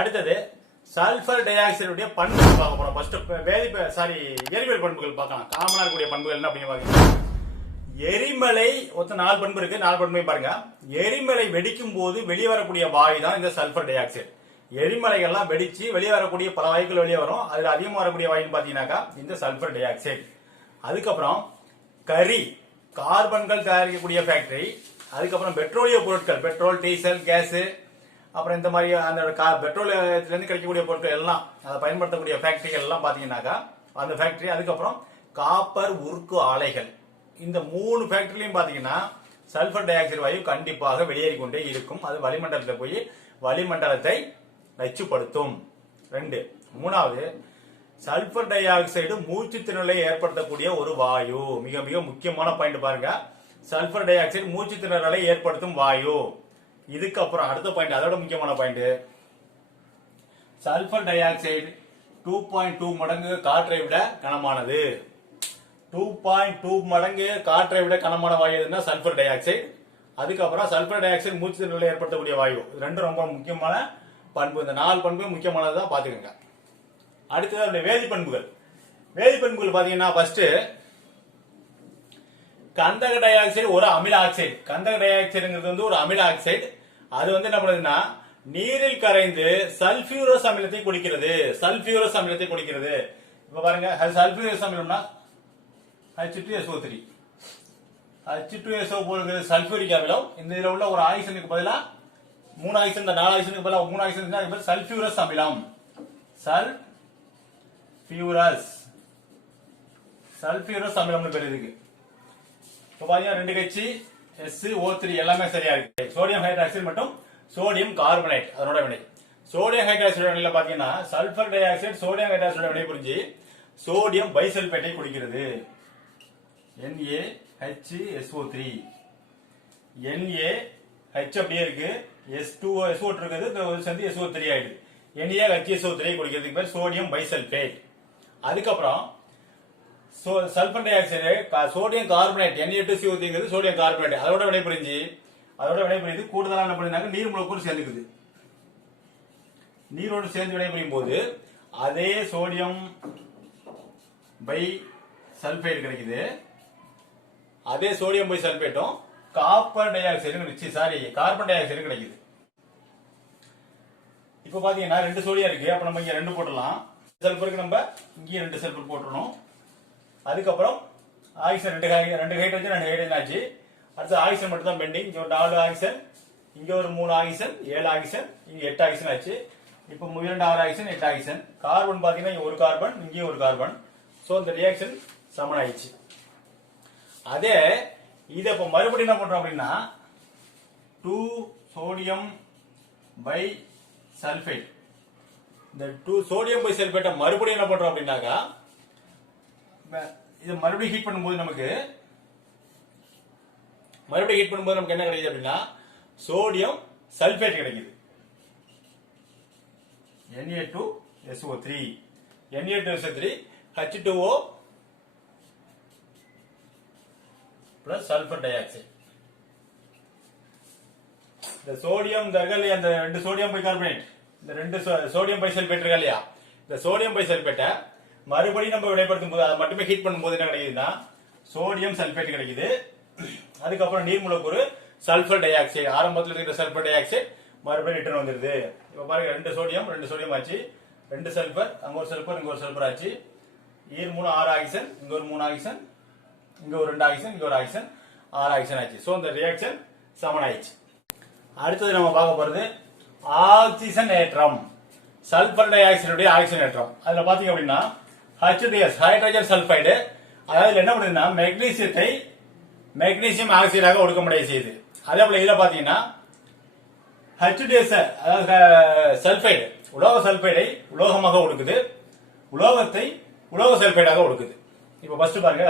அடுத்தது sulphur tie ஆக்சைடுடைய பண்புகள் பார்க்க போறோம். ஃபர்ஸ்ட் எரிமலை பண்புகள் பார்க்கலாம். காமனா இருக்கக்கூடிய பண்புகள் என்ன அப்படின்னு பாத்தீங்கன்னா, எரிமலை ஒத்த 4 பண்பு இருக்கு. 4 பண்பையும் பாருங்க. எரிமலை வெடிக்கும் போது வெளியே வரக்கூடிய வாயு தான் இந்த சல்பர் டை ஆக்சைடு. எரிமலைகள்லாம் வெடிச்சு வெளியே வரக்கூடிய பல வாயுக்கள் வெளியே வரும். அதுல அதிகமாக வரக்கூடிய வாயுன்னு பாத்தீங்கன்னாக்கா இந்த சல்பர் டை ஆக்சைடு. அதுக்கப்புறம் கரி கார்பன்கள் தயாரிக்கக்கூடிய ஃபேக்டரி, அதுக்கப்புறம் பெட்ரோலிய பொருட்கள், பெட்ரோல், டீசல், கேஸ், அப்புறம் இந்த மாதிரி அந்த பெட்ரோலியத்திலிருந்து கிடைக்கக்கூடிய பொருட்கள் எல்லாம் அதை பயன்படுத்தக்கூடிய ஃபேக்டரிகள் எல்லாம் பாத்தீங்கன்னாக்கா அந்த ஃபேக்டரி. அதுக்கப்புறம் காப்பர் உருக்கு ஆலைகள், இந்த 3 ஃபேக்டரிலையும் பாத்தீங்கன்னா சல்பர் டை ஆக்சைடு வாயு கண்டிப்பாக வெளியேறி கொண்டே இருக்கும். அது வளிமண்டலத்தில் போய் வளிமண்டலத்தை நச்சுப்படுத்தும். 2. 3வது, சல்பர் டை ஆக்சைடு மூச்சு திணறலை ஏற்படுத்தக்கூடிய ஒரு வாயு. மிக மிக முக்கியமான பாயிண்ட் பாருங்க. சல்பர் டை ஆக்சைடு மூச்சு திணறலை ஏற்படுத்தும் வாயு. இதுக்கப்புறம் அடுத்த பாயிண்ட், அதோட முக்கியமான பாயிண்ட், சல்பர் டை ஆக்சைடு 2.2 மடங்கு காற்றை விட கனமானது. 2.2 மடங்கு காற்றை விட கனமான வாயு எதுனா சல்பர் டை ஆக்சைடு. அதுக்கப்புறம் சல்பர் டை ஆக்சைடு மூச்சு திணறலை ஏற்படுத்தக்கூடிய வாயு. இது ரெண்டும் ரொம்ப முக்கியமான பண்பு. இந்த 4 பண்பு முக்கியமானதான் பாத்துக்கோங்க. அடுத்தது அதனுடைய வேதி பண்புகள். வேதி பண்புகள் பாத்தீங்கன்னா, ஃபர்ஸ்ட் கந்தக டை ஆக்சைடு ஒரு அமில ஆக்சைடு. கந்தக டை ஆக்சைடுங்கிறது வந்து ஒரு அமில ஆக்சைடு. அது வந்து என்ன பண்ணுதுன்னா நீரில் கரைந்து சல்பியூரஸ் அமிலத்தை குடிக்கிறது. சல்பியூரஸ் அமிலத்தை குடிக்கிறது. இப்ப பாருங்க, சல்பியூரஸ் அமிலம்னா H2SO3. H2SO போடுறது சல்பியூரிக் அமிலம். இந்த இதுல உள்ள ஒரு ஆக்சிஜனுக்கு பதிலா 3 ஆக்சிஜன், இந்த 4 ஆக்சிஜனுக்கு பதிலா 3 ஆக்சிஜன் சல்பியூரஸ் அமிலம். சல்பியூரஸ் அமிலம்னு பேர் இருக்கு. இப்ப பாத்தீங்கன்னா 2 HSO3 எல்லாமே சரியா இருக்கு. சோடியம் ஹைட்ராக்சைடு மற்றும் சோடியம் கார்பனேட் அதனோட வினை. சோடியம் ஹைட்ராக்சைடு வினையில பாத்தீங்கன்னா sulphur di oxide sodium hydroxide வினை புரிஞ்சு சோடியம் பைசல்பேட்டை குடிக்கிறது. NaHSO3. NaH அப்படியே இருக்கு, SO2 இருக்குது, சேர்ந்து SO3 ஆயிடுது. NaHSO3 குடிக்கிறதுக்கு பேர் சோடியம் பைசல்பேட். அதுக்கப்புறம் sulphur di oxide sodium carbonate Na2CO3 sodium carbonate அதோட வினைபுரியுது. கூடுதலான என்ன பண்ணுறாங்க, நீர் மூலக்கூறு சேர்ந்துக்குது. நீரோடு சேர்ந்து வினைபுரியும் போது அதே சோடியம் பை சல்பேட் கிடைக்குது. அதே சோடியம் பை சல்பேட்டும் கார்பன் டை ஆக்சைடு கிடைக்குது. இப்ப பாத்தீங்கன்னா 2 சோடியம் இருக்கு. அப்ப நம்ம இங்க 2 போடலாம். சல்பருக்கு நம்ம இங்கே 2 சல்பர் போட்டுறோம். அதுக்கப்புறம் ஆக்சிஜன் 2 ஹைட்ரஜன் 2 ஹைட்ரஜன் ஆச்சு. அடுத்து ஆக்சிஜன் மட்டும் தான் பெண்டிங். இங்க ஒரு 4 ஆக்சிஜன், இங்க ஒரு 3 ஆக்சிஜன், 7 ஆக்சிஜன், இங்க 8 ஆக்சிஜன் ஆச்சு. இப்ப 2 6 ஆக்சிஜன் 8 ஆக்சிஜன். கார்பன் பாத்தீங்கன்னா இங்க ஒரு கார்பன், இங்கேயும் ஒரு கார்பன். சோ இந்த ரியாக்ஷன் சமன் ஆயிடுச்சு. அதே இத இப்ப மறுபடியும் என்ன பண்றோம் அப்படின்னா 2 சோடியம் பை சல்பேட். இந்த 2 சோடியம் பை சல்பேட்டை மறுபடியும் என்ன பண்றோம் அப்படின்னாக்கா இது மறுபடியும் ஹீட் பண்ணும்போது நமக்கு என்ன கிடைக்குது அப்படின்னா சோடியம் சல்பேட் கிடைக்குது. Na2SO3 H2O plus sulphur di oxide. இந்த சோடியம் அந்த 2 சோடியம் பை கார்பனேட், இந்த 2 சோடியம் பை சல்பேட் இருக்கா இல்லையா, இந்த சோடியம் பை சல்பேட்டை மறுபடியும் நம்ம வினைப்படுத்தும் போது அதை மட்டுமே ஹீட் பண்ணும்போது என்ன கிடைக்குதுன்னா சோடியம் சல்பேட் கிடைக்குது. அதுக்கப்புறம் நீர் மூலக்கூறு சல்பர் டை ஆக்சைடு, ஆரம்பத்தில் இருக்கிற சல்பர் டை ஆக்சைடு மறுபடியும் ரிட்டர்ன் வந்துருது. இப்ப பாருங்க 2 சோடியம் ஆச்சு, 2 சல்பர், அங்க ஒரு சல்பர், இங்க ஒரு சல்பர் ஆச்சு. 3 6 ஆக்சிஜன், இங்க ஒரு 3 ஆக்சிஜன், இங்க ஒரு 2 ஆக்சிஜன், இங்க ஒரு ஆக்சிஜன், 6 ஆக்சிஜன் ஆச்சு. சோ இந்த ரியாக்ஷன் சமன் ஆயிடுச்சு. அடுத்தது நம்ம பார்க்க போறது ஆக்சிஜனேற்றம். சல்பர் டை ஆக்சைடுடைய ஆக்சிஜனேற்றம். அதுல பாத்தீங்க அப்படின்னா H2S ஹைட்ரஜன் சல்பைடு, அதாவது என்ன பண்ணுதுன்னா மெக்னீசியம் ஆக்சைடாக ஒடுக்கமுடைய செய்யுது. அதே போல இதுல பாத்தீங்கன்னா H2S அதாவது சல்பைடு உலோக சல்பைடை உலோகமாக ஒடுக்குது, உலோகத்தை உலோக சல்பைடாக ஒடுக்குது. இப்ப ஃபர்ஸ்ட் பாருங்க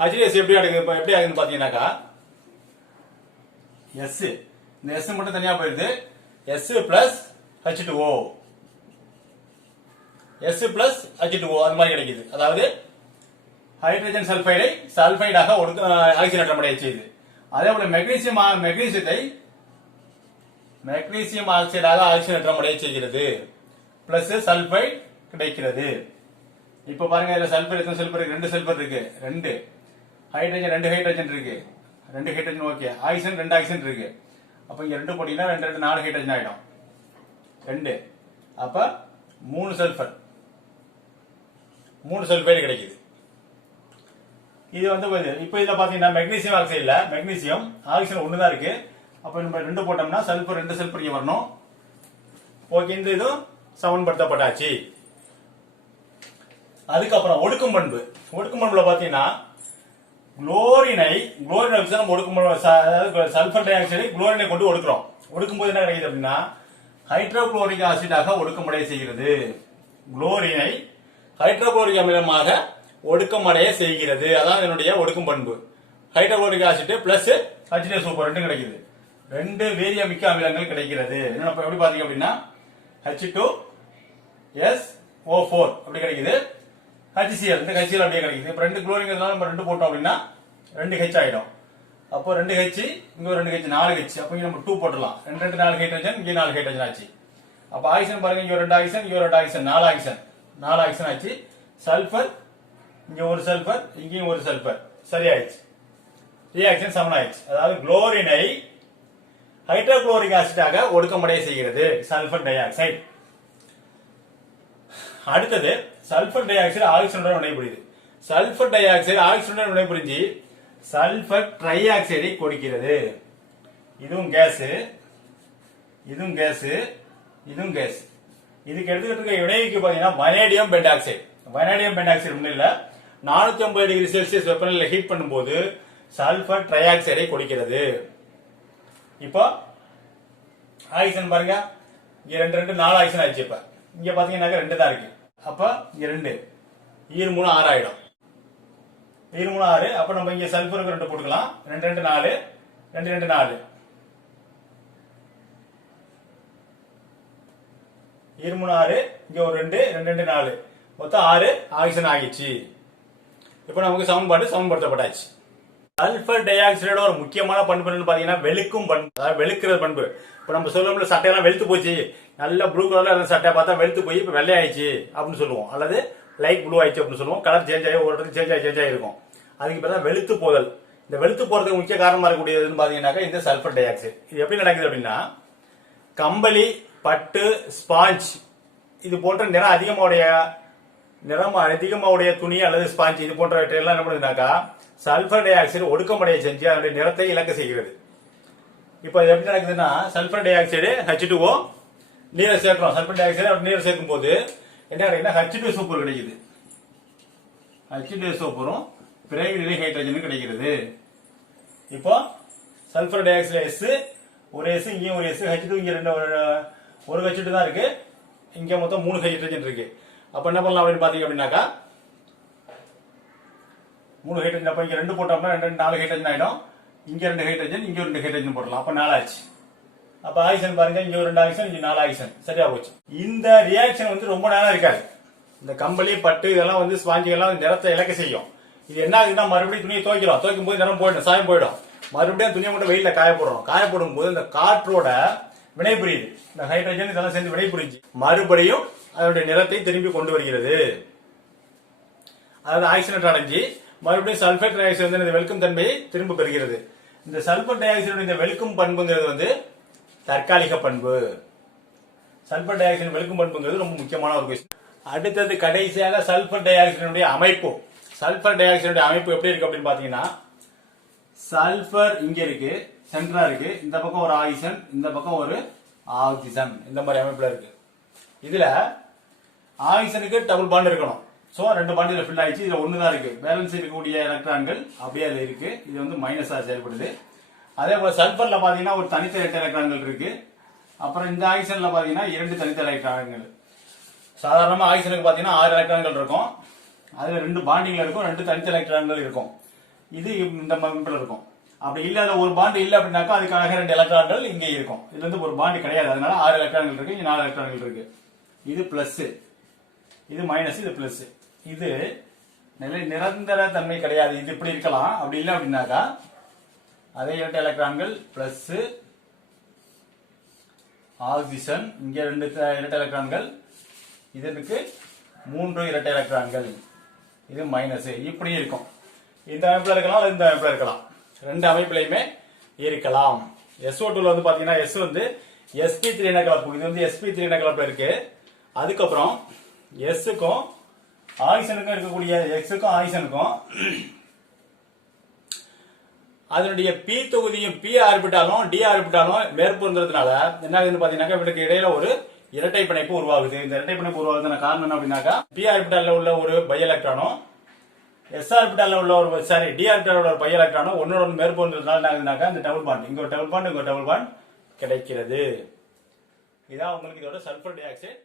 H2S எப்படி ஆகுதுன்னு பாத்தீங்கன்னாக்கா S, இந்த S மட்டும் தனியா போயிருது. S plus H2O, S plus H2O அது மாதிரி கிடைக்குது. அதாவது ஹைட்ரஜன் சல்பைடை சல்பைடாக ஆக்சிஜனேற்றம் அடைய செய்யுது. அதே போல மெக்னீசியத்தை மெக்னீசியம் ஆக்சைடாக ஆக்சிஜனேற்றம் அடைய செய்கிறது. பிளஸ் சல்பைட் கிடைக்கிறது. இப்ப பாருங்க இதுல சல்பர் எத்தனை சல்பர் இருக்கு? 2 சல்பர் இருக்கு. 2 ஹைட்ரஜன் 2 ஹைட்ரஜன் இருக்கு. 2 ஹைட்ரஜன் ஓகே. ஆக்சிஜன் 2 ஆக்சிஜன் இருக்கு. அப்ப இங்க 2 போட்டீங்கன்னா 2 2 4 ஹைட்ரஜன் ஆயிடும். 2 அப்ப 3 சல்பர் 3 சல்பைடு கிடைக்குது. இது வந்து இப்போ இதுல பாத்தீங்கன்னா மெக்னீசியம் ஆக்சைடுல மெக்னீசியம் ஆக்சிஜன் 1 தான் இருக்கு. அப்ப நம்ம 2 போட்டோம்னா சல்பர் 2 சல்பர் இங்க வரணும். ஓகே, இந்த இதுவும் சமன்படுத்தப்பட்டாச்சு. அதுக்கப்புறம் ஒடுக்கும் பண்பு. ஒடுக்கும் பண்புல பாத்தீங்கன்னா குளோரினை நம்ம ஒடுக்கும் சல்பர் டை ஆக்சைடு குளோரினை கொண்டு ஒடுக்குறோம். ஒடுக்கும் போது என்ன கிடைக்குது அப்படின்னா ஹைட்ரோகுளோரிக் ஆசிடாக ஒடுக்கமடைய செய்கிறது. குளோரினை ஹைட்ரோகுளோரிக் அமிலமாக ஒடுக்கமடைய செய்கிறது. அதான் என்னுடைய ஒடுக்கும் பண்பு. ஹைட்ரோகுளோரிக் ஆசிட் பிளஸ் H2SO4 ரெண்டும் கிடைக்குது. 2 வேதியமிக்க அமிலங்கள் கிடைக்கிறது. என்ன எப்படி பாத்தீங்க அப்படின்னா H2SO4 அப்படி கிடைக்குது. HCl இந்த HCl அப்படியே கிடைக்குது. இப்ப 2 குளோரின் நம்ம 2 போட்டோம் அப்படின்னா 2H ஆயிடும். அப்போ 2H இங்க 2H 4H. அப்ப இங்க நம்ம 2 போடலாம். 2 2 4 ஹைட்ரஜன் இங்க 4 ஹைட்ரஜன் ஆச்சு. அப்ப ஆக்சிஜன் பாருங்க இங்க 2 ஆக்சிஜன் இங்க 2 ஆக்சிஜன் 4 ஆக்சிஜன் 4 ஆக்சிஜன் ஆச்சு. சல்பர் இங்க ஒரு சல்பர் இங்கேயும் ஒரு சல்பர் சரியாயிடுச்சு. ரியாக்ஷன் சமன் ஆயிடுச்சு. அதாவது குளோரினை ஹைட்ரோகுளோரிக் ஆசிடாக ஒடுக்கமடைய செய்கிறது சல்பர் டை ஆக்சைடு. அடுத்தது சல்பர் டை ஆக்சைடு ஆக்சிஜனுடன் வினைபுரியுது. சல்பர் டை ஆக்சைடு ஆக்சிஜனுடன் வினைபுரிஞ்சு சல்பர் ட்ரை ஆக்சைடை கொடுக்கிறது. இதுவும் கேஸ் இதுவும் கேஸ் இதுவும் கேஸ். இதுக்கு எடுத்துக்கிட்டு இருக்க வினைக்கு பாத்தீங்கன்னா வனேடியம் பென்டாக்சைடு. வனேடியம் பென்டாக்சைடு ஒன்றும் இல்ல, 450 டிகிரி செல்சியஸ் வெப்பநிலையில் ஹீட் பண்ணும்போது சல்பர் ட்ரை ஆக்சைடை கொடுக்கிறது. இப்போ ஆக்சிஜன் பாருங்க இங்க 2 2 4 ஆக்சிஜன் ஆச்சு. இப்ப இங்க பாத்தீங்கன்னா 2 தான் இருக்கு. அப்ப இங்க 2 ஈர் 3 6 ஆயிடும். ஈர் 3 6. அப்ப நம்ம இங்க சல்பருக்கு 2 போட்டுக்கலாம். 2 2 4 2 2 4 ஈர் 3 6 இங்க ஒரு 2 2 2 4 மொத்தம் 6 ஆக்சிஜன் ஆகிடுச்சு. இப்ப நமக்கு சமன்படுத்தப்பட்டாச்சு. சல்பர் டை ஆக்சைடோட ஒரு முக்கியமான பண்பு பாத்தீங்கன்னா வெளுக்கும் பண்பு, அதாவது வெளுக்கிற பண்பு. இப்ப நம்ம சொல்லுவோம்ல சட்டையெல்லாம் வெளுத்து போச்சு, நல்ல ப்ளூ கலர்ல அந்த சட்டை பார்த்தா வெளுத்து போய் இப்ப வெள்ளை ஆயிடுச்சு அப்படின்னு சொல்லுவோம், அல்லது லைட் ப்ளூ ஆயிடுச்சு அப்படின்னு சொல்லுவோம். கலர் சேஞ்ச் ஆகி ஒரு இடத்துக்கு சேஞ்ச் ஆகி இருக்கும். அதுக்கு பேர் தான் வெளுத்து போதல். இந்த வெளுத்து போறதுக்கு முக்கிய காரணமா இருக்கக்கூடியதுன்னு பாத்தீங்கன்னாக்கா இந்த சல்பர் டை ஆக்சைடு. இது எப்படி நடக்குது அப்படின்னா கம்பளி பட்டு ஸ்பாஞ்ச் இது போன்ற நிறம் அதிகமாவுடைய துணி அல்லது ஸ்பாஞ்ச் இது போன்றவற்றை எல்லாம் என்ன பண்ணுதுனாக்கா சல்பர் டை ஆக்சைடு ஒடுக்கமடைய செஞ்சு அதனுடைய நிறத்தை இழக்க செய்கிறது. இப்ப எப்படி நடக்குதுன்னா சல்பர் டை ஆக்சைடு H2O நீரை சேர்க்கிறோம். சல்பர் டை ஆக்சைடு நீரை சேர்க்கும் போது என்ன கிடைக்குதுன்னா H2SO4 கிடைக்குது. H2SO4 பிறகு நிலை ஹைட்ரஜன் கிடைக்கிறது. இப்போ சல்பர் டை ஆக்சைடு S ஒரு S இங்கேயும் ஒரு S H2 இங்க ஒரு H2 தான் இருக்கு. இங்க மொத்தம் 3 ஹைட்ரஜன் இருக்கு. அப்ப என்ன பண்ணலாம் அப்படின்னு பாத்தீங்க அப்படின்னாக்கா 3 ஹைட்ரஜன். அப்ப இங்க 2 போட்டோம்னா 2 4 ஹைட்ரஜன் ஆயிடும். இங்க 2 ஹைட்ரஜன் இங்க 2 ஹைட்ரஜன் போடலாம். அப்ப 4 ஆச்சு. அப்ப ஆக்சிஜன் பாருங்க இங்க 2 ஆக்சிஜன் இங்க 4 ஆக்சிஜன் சரியா போச்சு. இந்த ரியாக்ஷன் வந்து ரொம்ப நேரம் இருக்காது. இந்த கம்பளி பட்டு இதெல்லாம் வந்து ஸ்பாஞ்சுகள்லாம் நிறத்தை இழக்க செய்யும். இது என்ன ஆகுதுன்னா மறுபடியும் துணியை துவைக்கிறோம். துவைக்கும் போது நிறம் போயிடும், சாயம் போயிடும். மறுபடியும் துணியை மட்டும் வெயில காயப்படும் போது இந்த காற்றோட வினை புரியுது. இந்த ஹைட்ரஜன் இதெல்லாம் சேர்ந்து வினை புரிஞ்சு மறுபடியும் அதனுடைய நிறத்தை திரும்பி கொண்டு வருகிறது. அதாவது ஆக்சிஜனேட் அடைஞ்சு மறுபடியும் சல்பர் டை ஆக்சைடு வந்து வெளுக்கும் தன்மையை திரும்ப பெறுகிறது. இந்த சல்பர் டை ஆக்சைடு இந்த வெளுக்கும் பண்புங்கிறது வந்து தற்காலிக பண்பு. சல்பர் டை ஆக்சைடு வெளுக்கும் பண்புங்கிறது ரொம்ப முக்கியமான ஒரு விஷயம். அடுத்தது கடைசியாக சல்பர் டை ஆக்சைடுடைய அமைப்பு. சல்பர் டை ஆக்சைடுடைய அமைப்பு எப்படி இருக்கு அப்படின்னு பாத்தீங்கன்னா சல்பர் இங்க இருக்கு, சென்டரா இருக்கு. இந்த பக்கம் ஒரு ஆக்சிஜன், இந்த பக்கம் ஒரு ஆக்சிஜன், இந்த மாதிரி அமைப்புல இருக்கு. இதுல ஆக்சிஜனுக்கு டபுள் பாண்ட் இருக்கணும். சோ 2 பாண்ட் ஃபில் ஆயிடுச்சு. இதுல 1 தான் இருக்கு. பேலன்ஸ் இருக்கக்கூடிய எலக்ட்ரான்கள் அப்படியே அதுல இருக்கு. இது வந்து மைனஸா செயல்படுது. அதே போல சல்பர்ல பாத்தீங்கன்னா ஒரு தனித்த 8 எலக்ட்ரான்கள் இருக்கு. அப்புறம் இந்த ஆக்சிஜன்ல பாத்தீங்கன்னா 2 தனித்த எலக்ட்ரான்கள். சாதாரணமா ஆக்சிஜனுக்கு பாத்தீங்கன்னா 6 எலக்ட்ரான்கள் இருக்கும். அதுல 2 பாண்டிங்ல இருக்கும், 2 தனித்த எலக்ட்ரான்கள் இருக்கும். இது இந்த அமைப்புல இருக்கும். அப்படி இல்லாத ஒரு பாண்ட் இல்ல அப்படின்னாக்கா அதுக்காக 2 எலக்ட்ரான்கள் இங்கே இருக்கும். இதுல இருந்து ஒரு பாண்ட் கிடையாது. அதனால 6 எலக்ட்ரான்கள் இருக்கு, இங்க 4 எலக்ட்ரான்கள் இருக்கு. இது பிளஸ், இது மைனஸ், இது பிளஸ். இது நிரந்தர தன்மை கிடையாது. இது இப்படி இருக்கலாம். அப்படி இல்லை அப்படின்னாக்கா அதே 2 எலக்ட்ரான்கள் பிளஸ் ஆக்சிஜன் இங்க 2 இரட்டை எலக்ட்ரான்கள், இதற்கு 3 இரட்டை எலக்ட்ரான்கள், இது மைனஸ். இப்படி இருக்கும். இந்த அமைப்புல இருக்கலாம் அல்லது இந்த அமைப்புல இருக்கலாம். ரெண்டு அமைப்புலையுமே இருக்கலாம். SO2 வந்து பாத்தீங்கன்னா S வந்து sp3 இன கலப்பு. இது வந்து sp3 இன கலப்புல இருக்கு. அதுக்கப்புறம் S-க்கும் ஆக்சிஜனுக்கும் இருக்கக்கூடிய X-க்கும் ஆக்சிஜனுக்கும் அதனுடைய P தொகுதியும் P ஆர்பிட்டாலும் D ஆர்பிட்டாலும் மேற்பொருந்ததுனால என்ன ஆகுதுன்னு பாத்தீங்கன்னா இவருக்கு இடையில ஒரு இரட்டை பிணைப்பு உருவாகுது. இந்த இரட்டை பிணைப்பு உருவாகுதுன காரணம் என்ன அப்படின்னாக்கா P ஆர்பிட்டால்ல உள்ள ஒரு பை எலக்ட்ரானும் S ஆர்பிட்டால்ல உள்ள ஒரு D ஆர்பிட்டால்ல உள்ள ஒரு பை எலக்ட்ரானும் ஒன்னோட ஒன்று மேற்பொருந்ததுனால என்ன ஆகுதுனாக்கா இந்த டபுள் பாண்ட், இங்க ஒரு டபுள் பாண்ட், இங்க ஒரு டபுள் பாண்ட் கிடைக்கிறது. இதான் உங்களுக்கு இதோட சல்பர் டை ஆக்சைடு